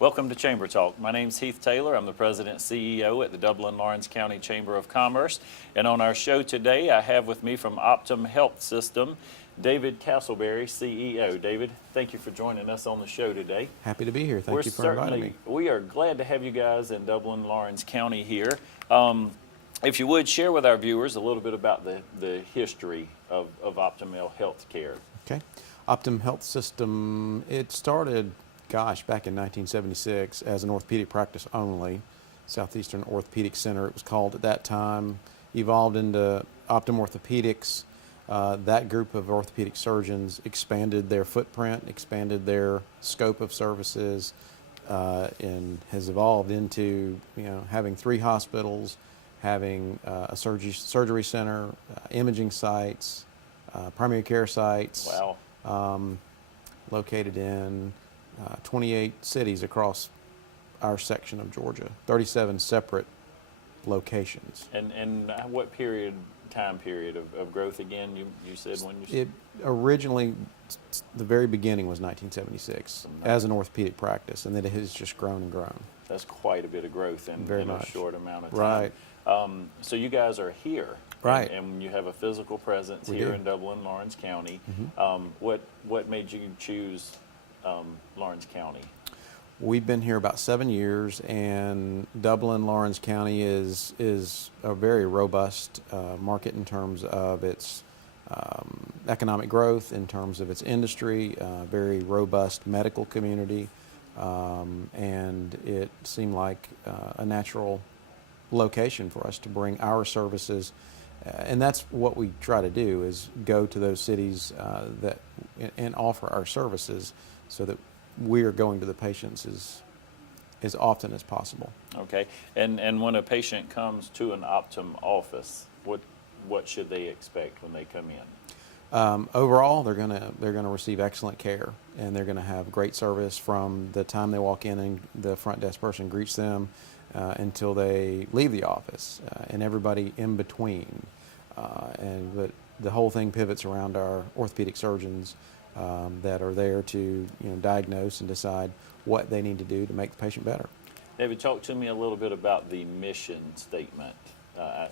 Welcome to Chamber Talk. My name's Heath Taylor. I'm the President and CEO at the Dublin-Lawrence County Chamber of Commerce. And on our show today, I have with me from Optum Health System, David Castleberry, CEO. David, thank you for joining us on the show today. Happy to be here. Thank you for inviting me. We are glad to have you guys in Dublin-Lawrence County here. If you would, share with our viewers a little bit about the history of Optum Health Care. Okay. Optum Health System, it started, back in 1976 as an orthopedic practice only. Southeastern Orthopedic Center, it was called at that time, evolved into Optum Orthopedics. That group of orthopedic surgeons expanded their footprint, expanded their scope of services, and has evolved into having 3 hospitals, having a surgery center, imaging sites, primary care sites. Wow. Located in 28 cities across our section of Georgia, 37 separate locations. And what time period of growth again? You said when you... It originally, the very beginning was 1976 as an orthopedic practice, and then it has just grown and grown. That's quite a bit of growth in a short amount of time. Right. So you guys are here. Right. And you have a physical presence here in Dublin-Lawrence County. Mm-hmm. What made you choose Lawrence County? We've been here about 7 years, and Dublin-Lawrence County is a very robust market in terms of its economic growth, in terms of its industry, very robust medical community, and it seemed like a natural location for us to bring our services. And that's what we try to do, is go to those cities and offer our services so that we are going to the patients as often as possible. Okay. And when a patient comes to an Optum office, what should they expect when they come in? Overall, they're gonna receive excellent care, and they're gonna have great service from the time they walk in and the front desk person greets them until they leave the office, and everybody in between. But the whole thing pivots around our orthopedic surgeons that are there to diagnose and decide what they need to do to make the patient better. David, talk to me a little bit about the mission statement.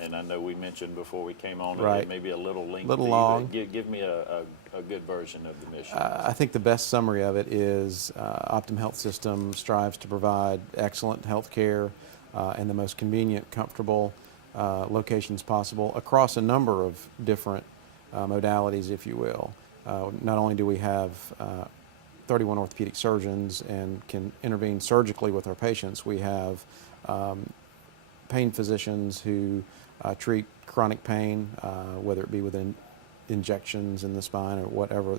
And I know we mentioned before we came on, right, maybe a little lengthy. Little long. Give me a good version of the mission. I think the best summary of it is Optum Health System strives to provide excellent health care in the most convenient, comfortable locations possible across a number of different modalities, if you will. Not only do we have 31 orthopedic surgeons and can intervene surgically with our patients, we have pain physicians who treat chronic pain, whether it be with injections in the spine or whatever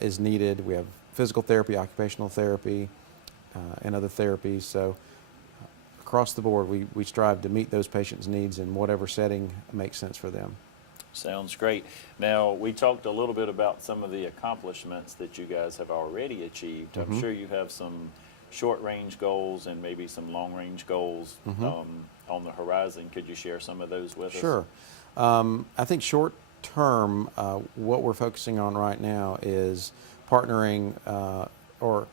is needed. We have physical therapy, occupational therapy, and other therapies. So across the board, we strive to meet those patients' needs in whatever setting makes sense for them. Sounds great. Now, we talked a little bit about some of the accomplishments that you guys have already achieved. I'm sure you have some short-range goals and maybe some long-range goals on the horizon. Could you share some of those with us? Sure. I think short-term, what we're focusing on right now is partnering or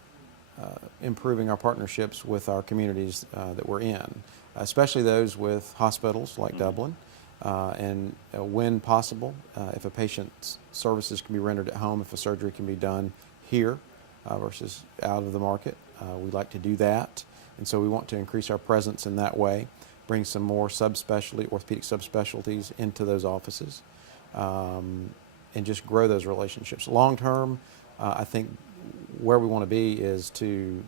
improving our partnerships with our communities that we're in, especially those with hospitals like Dublin. And when possible, if a patient's services can be rendered at home, if a surgery can be done here versus out of the market, we'd like to do that. And so we want to increase our presence in that way, bring some more orthopedic subspecialties into those offices, and just grow those relationships. Long term, I think where we want to be is to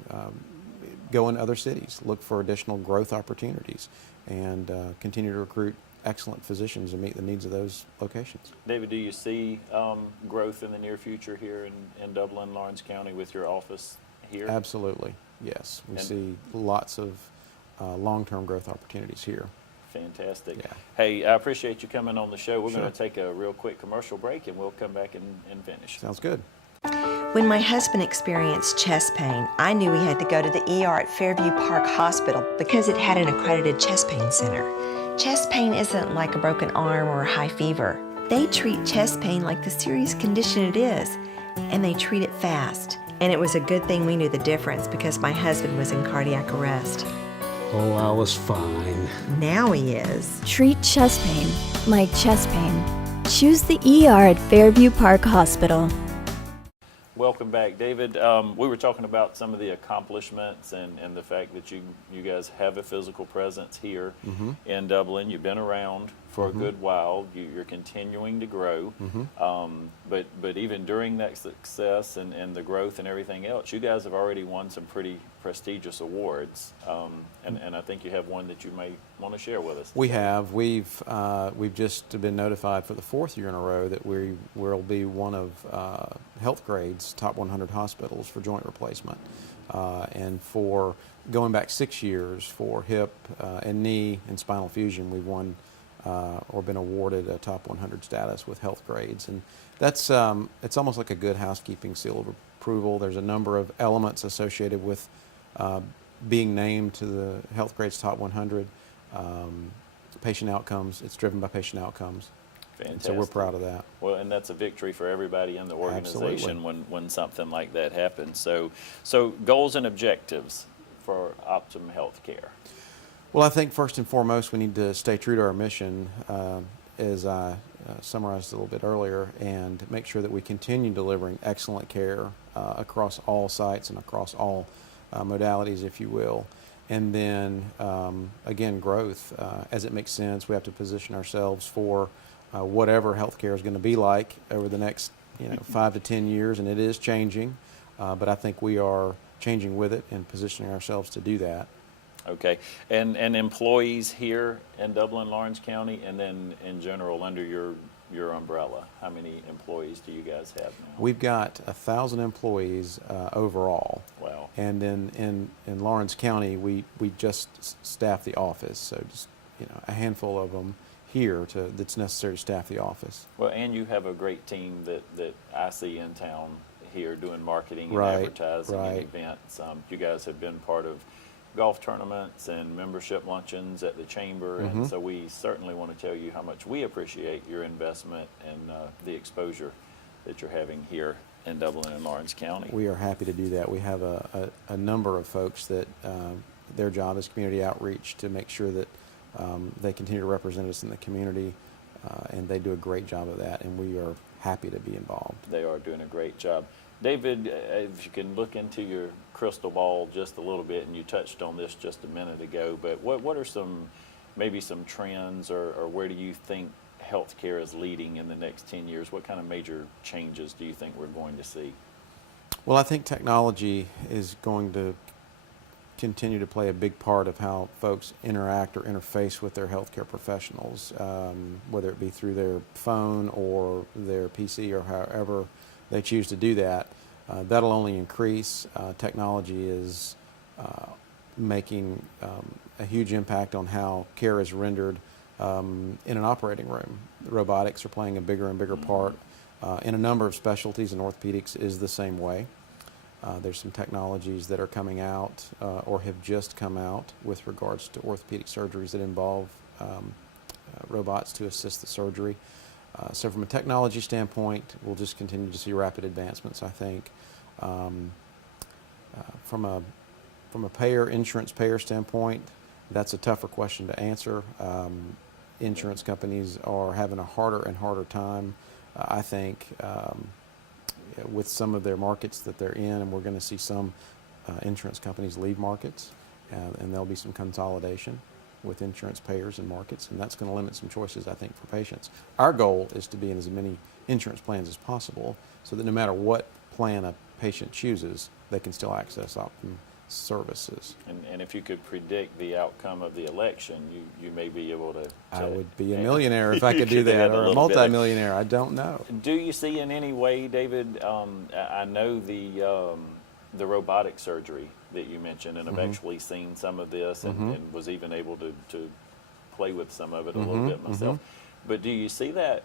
go in other cities, look for additional growth opportunities, and continue to recruit excellent physicians and meet the needs of those locations. David, do you see growth in the near future here in Dublin-Lawrence County with your office here? Absolutely, yes. We see lots of long-term growth opportunities here. Fantastic. Yeah. Hey, I appreciate you coming on the show. We're going to take a real quick commercial break, and we'll come back and finish. Sounds good. When my husband experienced chest pain, I knew he had to go to the ER at Fairview Park Hospital because it had an accredited chest pain center. Chest pain isn't like a broken arm or a high fever. They treat chest pain like the serious condition it is, and they treat it fast. And it was a good thing we knew the difference because my husband was in cardiac arrest. Oh, I was fine. Now he is. Treat chest pain like chest pain. Choose the ER at Fairview Park Hospital. Welcome back, David. We were talking about some of the accomplishments and the fact that you guys have a physical presence here in Dublin. You've been around for a good while. You're continuing to grow. But even during that success and the growth and everything else, you guys have already won some pretty prestigious awards. And I think you have one that you may want to share with us. We have. We've just been notified for the 4th year in a row that we will be one of Healthgrade's top 100 hospitals for joint replacement. And for going back 6 years for hip and knee and spinal fusion, we've won or been awarded a top 100 status with Healthgrades. And that's it's almost like a good housekeeping seal of approval. There's a number of elements associated with being named to the Healthgrades top 100. Patient outcomes, it's driven by patient outcomes. Fantastic. So we're proud of that. Well, and that's a victory for everybody in the organization when something like that happens. So goals and objectives for Optum Healthcare. Well, I think first and foremost we need to stay true to our mission, as I summarized a little bit earlier, and make sure that we continue delivering excellent care across all sites and across all modalities, if you will. And then, again, growth. As it makes sense, we have to position ourselves for whatever healthcare is going to be like over the next 5 to 10 years, and it is changing. But I think we are changing with it and positioning ourselves to do that. Okay, and employees here in Dublin, Lawrence County, and then in general under your umbrella, how many employees do you guys have now? We've got 1,000 employees overall. Wow. And then in Lawrence County, we just staff the office, so just a handful of them here that's necessary to staff the office. Well, and you have a great team that I see in town here doing marketing and Right, advertising and right. events. You guys have been part of golf tournaments and membership luncheons at the chamber, and so we certainly want to tell you how much we appreciate your investment and the exposure that you're having here in Dublin and Lawrence County. We are happy to do that. We have a number of folks that their job is community outreach to make sure that they continue to represent us in the community, and they do a great job of that, and we are happy to be involved. They are doing a great job. David, if you can look into your crystal ball just a little bit, and you touched on this just a minute ago, but what are maybe some trends or where do you think healthcare is leading in the next 10 years? What kind of major changes do you think we're going to see? Well, I think technology is going to continue to play a big part of how folks interact or interface with their healthcare professionals, whether it be through their phone or their PC or however they choose to do that. That'll only increase. Technology is making a huge impact on how care is rendered in an operating room. Robotics are playing a bigger and bigger part in a number of specialties, and orthopedics is the same way. There's some technologies that are coming out or have just come out with regards to orthopedic surgeries that involve robots to assist the surgery. So from a technology standpoint, we'll just continue to see rapid advancements, I think. From a insurance payer standpoint, that's a tougher question to answer. Insurance companies are having a harder and harder time, I think, with some of their markets that they're in, and we're going to see some insurance companies leave markets, and there'll be some consolidation with insurance payers and markets, and that's going to limit some choices, I think, for patients. Our goal is to be in as many insurance plans as possible so that no matter what plan a patient chooses, they can still access Optum services. And if you could predict the outcome of the election, you may be able to I would be a millionaire if I could do could that, add a or a little bit. multimillionaire. I don't know. Do you see in any way, David, I know the robotic surgery that you mentioned, and I've actually seen some of this and was even able to play with some of it a little bit myself. But do you see that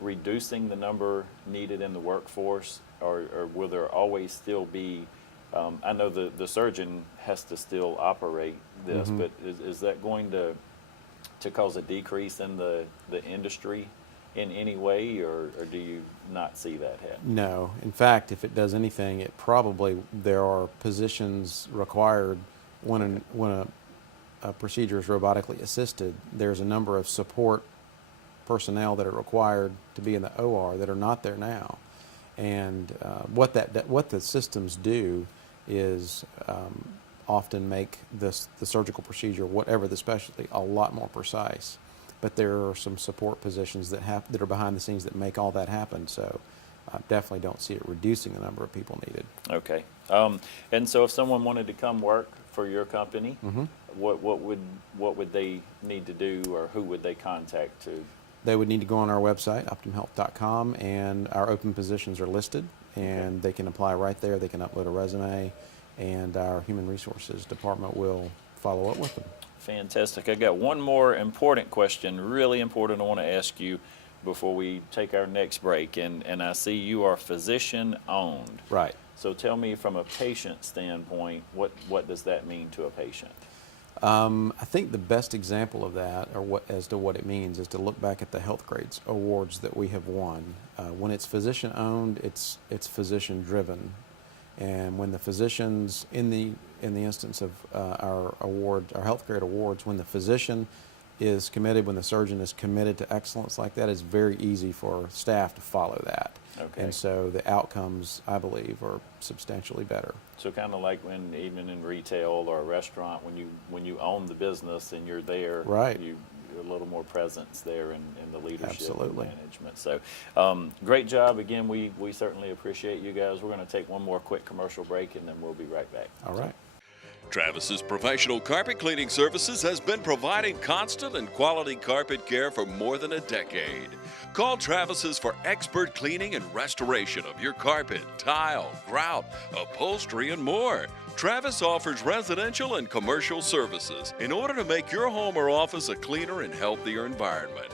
reducing the number needed in the workforce, or will there always still be, I know the surgeon has to still operate this, but is that going to cause a decrease in the industry in any way, or do you not see that happen? No. In fact, if it does anything, there are positions required when a procedure is robotically assisted. There's a number of support personnel that are required to be in the OR that are not there now. And what the systems do is often make the surgical procedure, whatever the specialty, a lot more precise. But there are some support positions that are behind the scenes that make all that happen. So I definitely don't see it reducing the number of people needed. Okay. And so if someone wanted to come work for your company, what would they need to do, or who would they contact to? They would need to go on our website, optumhealth.com, and our open positions are listed, and they can apply right there. They can upload a resume, and our human resources department will follow up with them. Fantastic. I got one more important question, really important, I want to ask you before we take our next break. And I see you are physician owned. Right. So tell me, from a patient standpoint, what does that mean to a patient? I think the best example of that, or as to what it means, is to look back at the health grades awards that we have won. When it's physician owned, it's physician driven, and when the physicians, in the instance of our health grade awards, when the physician is committed, when the surgeon is committed to excellence like that, it's very easy for staff to follow that. Okay. And so the outcomes, I believe, are substantially better. So kind of like when, even in retail or a restaurant, when you own the business and you're there, right, you're a little more presence there in the leadership Absolutely. and management. So great job. Again, we certainly appreciate you guys. We're going to take one more quick commercial break, and then we'll be right back. All right. Travis's Professional Carpet Cleaning Services has been providing constant and quality carpet care for more than a decade. Call Travis's for expert cleaning and restoration of your carpet, tile, grout, upholstery, and more. Travis offers residential and commercial services in order to make your home or office a cleaner and healthier environment.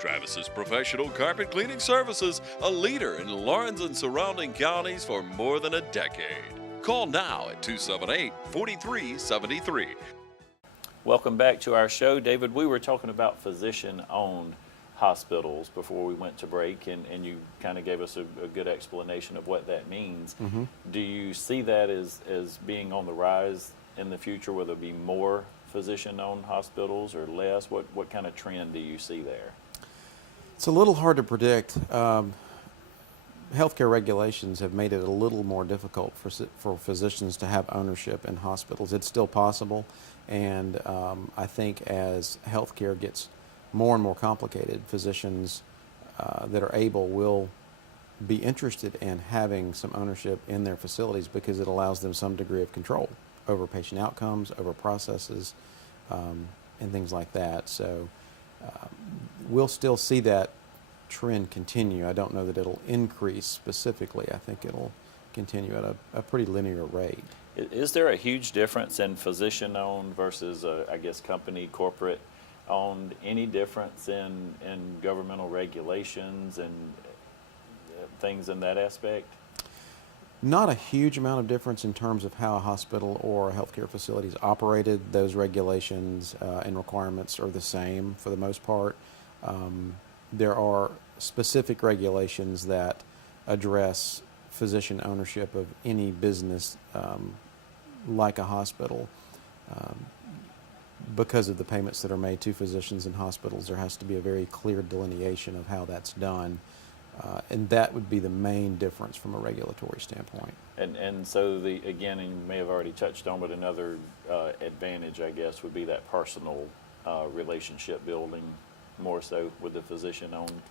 Travis's Professional Carpet Cleaning Services, a leader in Lawrence and surrounding counties for more than a decade. Call now at 278-4373. Welcome back to our show. David, we were talking about physician-owned hospitals before we went to break, and you kind of gave us a good explanation of what that means. Do you see that as being on the rise in the future? Will there be more physician-owned hospitals or less? What kind of trend do you see there? It's a little hard to predict. Healthcare regulations have made it a little more difficult for physicians to have ownership in hospitals. It's still possible, and I think as healthcare gets more and more complicated, physicians that are able will be interested in having some ownership in their facilities, because it allows them some degree of control over patient outcomes, over processes, and things like that. So we'll still see that trend continue. I don't know that it'll increase specifically. I think it'll continue at a pretty linear rate. Is there a huge difference in physician-owned versus, I guess, company, corporate-owned? Any difference in governmental regulations and things in that aspect? Not a huge amount of difference in terms of how a hospital or a healthcare facility is operated. Those regulations and requirements are the same for the most part. There are specific regulations that address physician ownership of any business like a hospital. Because of the payments that are made to physicians and hospitals, there has to be a very clear delineation of how that's done. And that would be the main difference from a regulatory standpoint. And so, again, and you may have already touched on, but another advantage, I guess, would be that personal relationship building, more so with the physician-owned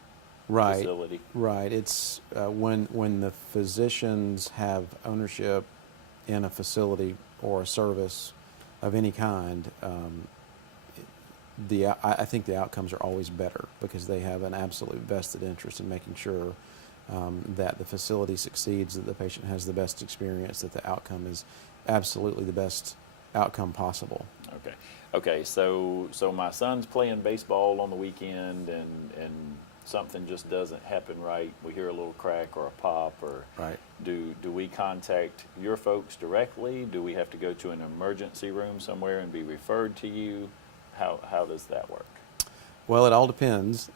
facility. Right. It's when the physicians have ownership in a facility or a service of any kind, I think the outcomes are always better, because they have an absolute vested interest in making sure that the facility succeeds, that the patient has the best experience, that the outcome is absolutely the best outcome possible. Okay. So my son's playing baseball on the weekend, and something just doesn't happen right. We hear a little crack or a pop, or right. Do we contact your folks directly? Do we have to go to an emergency room somewhere and be referred to you? How does that work? Well, it all depends.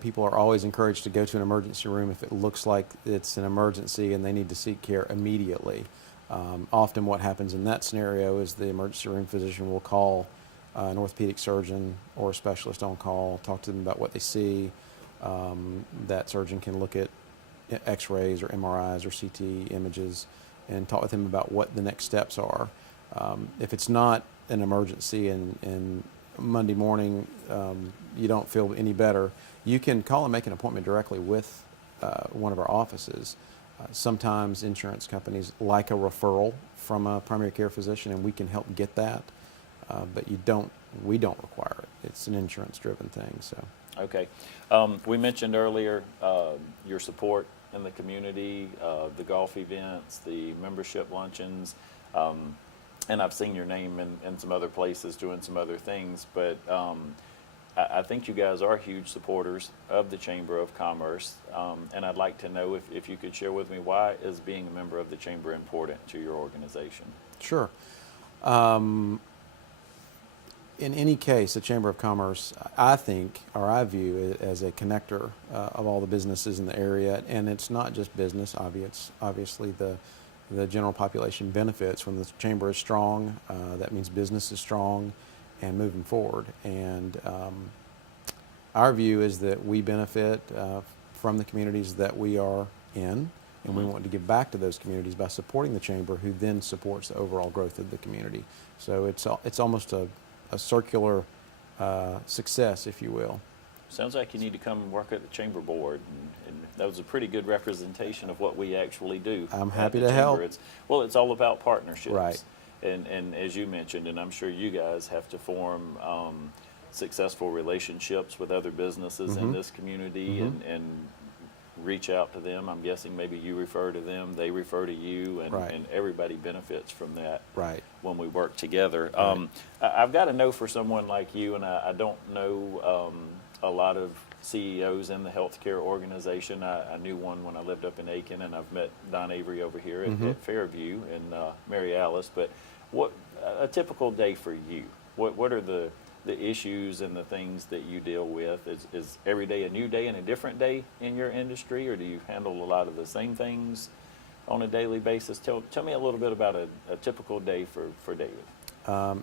People are always encouraged to go to an emergency room if it looks like it's an emergency and they need to seek care immediately. Often what happens in that scenario is the emergency room physician will call an orthopedic surgeon or a specialist on call, talk to them about what they see. That surgeon can look at x-rays or MRIs or CT images and talk with them about what the next steps are. If it's not an emergency and Monday morning you don't feel any better, you can call and make an appointment directly with one of our offices. Sometimes insurance companies like a referral from a primary care physician, and we can help get that, but we don't require it. It's an insurance-driven thing. So. Okay. We mentioned earlier your support in the community, the golf events, the membership luncheons, and I've seen your name in some other places doing some other things, but I think you guys are huge supporters of the Chamber of Commerce, and I'd like to know if you could share with me, why is being a member of the Chamber important to your organization? Sure. In any case, the Chamber of Commerce, I think, or I view it as a connector of all the businesses in the area, and it's not just business. Obviously, the general population benefits when the Chamber is strong. That means business is strong and moving forward. And our view is that we benefit from the communities that we are in, and we want to give back to those communities by supporting the Chamber, who then supports the overall growth of the community. So it's almost a circular success, if you will. Sounds like you need to come work at the Chamber Board, and that was a pretty good representation of what we actually do. I'm happy to help. It's all about partnerships. Right. And as you mentioned, and I'm sure you guys have to form successful relationships with other businesses in this community and reach out to them. I'm guessing maybe you refer to them, they refer to you, and, Right. and everybody benefits from that Right. when we work together. Right. I've got to know, for someone like you, and I don't know a lot of CEOs in the healthcare organization. I knew one when I lived up in Aiken, and I've met Don Avery over here at Fairview and Mary Alice. But what a typical day for you? What are the issues and the things that you deal with? Is every day a new day and a different day in your industry, or do you handle a lot of the same things on a daily basis? Tell me a little bit about a typical day for David.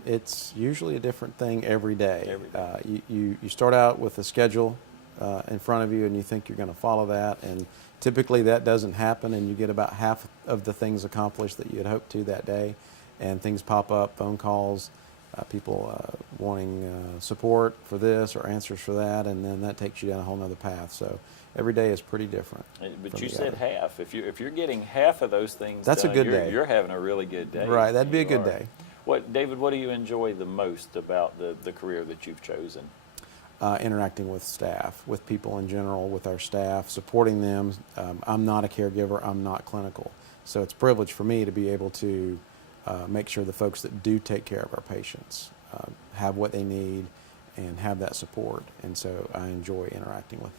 It's usually a different thing every day. Every day. You start out with a schedule in front of you, and you think you're going to follow that, and typically that doesn't happen, and you get about half of the things accomplished that you had hoped to that day, and things pop up, phone calls, people wanting support for this or answers for that, and then that takes you down a whole nother path. So every day is pretty different. But you said half. If you're getting half of those things That's done, a good day. You're having a really good day. Right, that'd be a You good are. day. David, what do you enjoy the most about the career that you've chosen? Interacting with staff, with people in general, with our staff, supporting them. I'm not a caregiver, I'm not clinical. So it's a privilege for me to be able to make sure the folks that do take care of our patients have what they need and have that support. And so I enjoy interacting with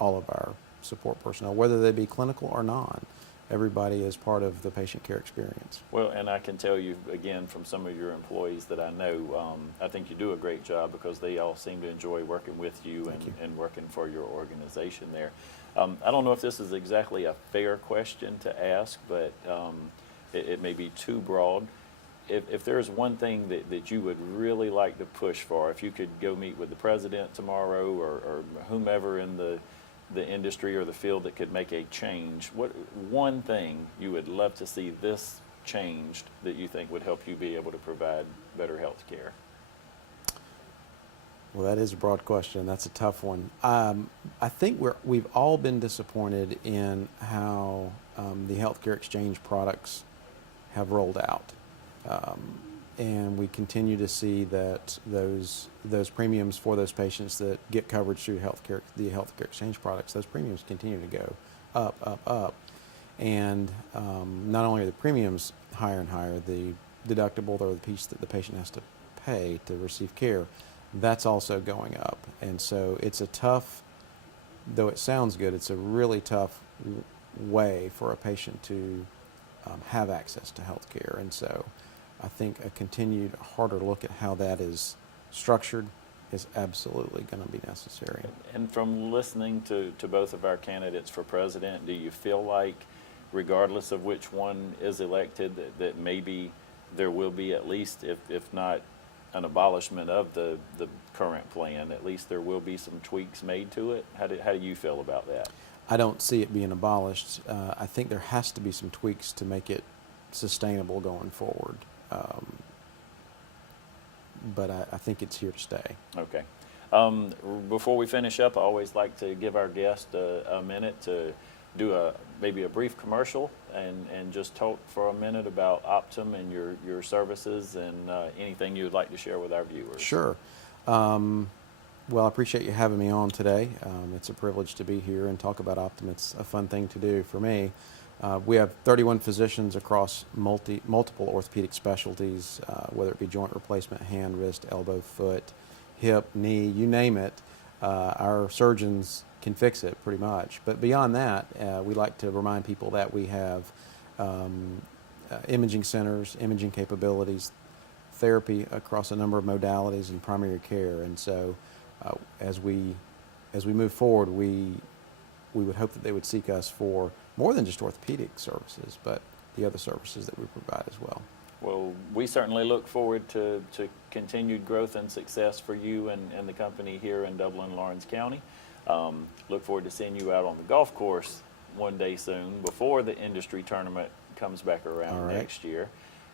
all of our support personnel, whether they be clinical or non. Everybody is part of the patient care experience. Well, and I can tell you, again, from some of your employees that I know, I think you do a great job, because they all seem to enjoy working with you and working for your organization there. I don't know if this is exactly a fair question to ask, but it may be too broad. If there's one thing that you would really like to push for, if you could go meet with the president tomorrow or whomever in the industry or the field that could make a change, what one thing you would love to see this changed that you think would help you be able to provide better health care? Well, that is a broad question. That's a tough one. I think we've all been disappointed in how the healthcare exchange products have rolled out. And we continue to see that those premiums for those patients that get coverage through the healthcare exchange products, those premiums continue to go up. And not only are the premiums higher and higher, the deductible, or the piece that the patient has to pay to receive care, that's also going up. And so it's a tough, though it sounds good, it's a really tough way for a patient to have access to health care. And so I think a continued harder look at how that is structured is absolutely going to be necessary. And from listening to both of our candidates for president, do you feel like, regardless of which one is elected, that maybe there will be, at least, if not an abolishment of the current plan, at least there will be some tweaks made to it? How do you feel about that? I don't see it being abolished. I think there has to be some tweaks to make it sustainable going forward. But I think it's here to stay. Okay. Before we finish up, I always like to give our guest a minute to do maybe a brief commercial and just talk for a minute about Optum and your services and anything you would like to share with our viewers. Sure. Well, I appreciate you having me on today. It's a privilege to be here and talk about Optum. It's a fun thing to do for me. We have 31 physicians across multiple orthopedic specialties, whether it be joint replacement, hand, wrist, elbow, foot, hip, knee, you name it. Our surgeons can fix it pretty much. But beyond that, we like to remind people that we have imaging centers, imaging capabilities, therapy across a number of modalities, and primary care. And so as we move forward, we would hope that they would seek us for more than just orthopedic services, but the other services that we provide as well. Well, we certainly look forward to continued growth and success for you and the company here in Dublin, Lawrence County. Look forward to seeing you out on the golf course one day soon before the industry tournament comes back around next year.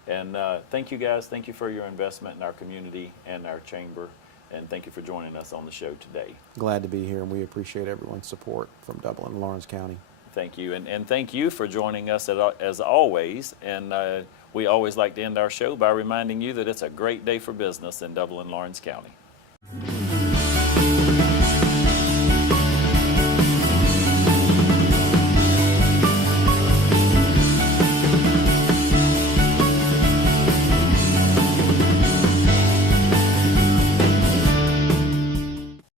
And thank you guys. Thank you for your investment in our community and our chamber. And thank you for joining us on the show today. Glad to be here, and we appreciate everyone's support from Dublin and Lawrence County. Thank you. And thank you for joining us as always. And we always like to end our show by reminding you that it's a great day for business in Dublin, Lawrence County.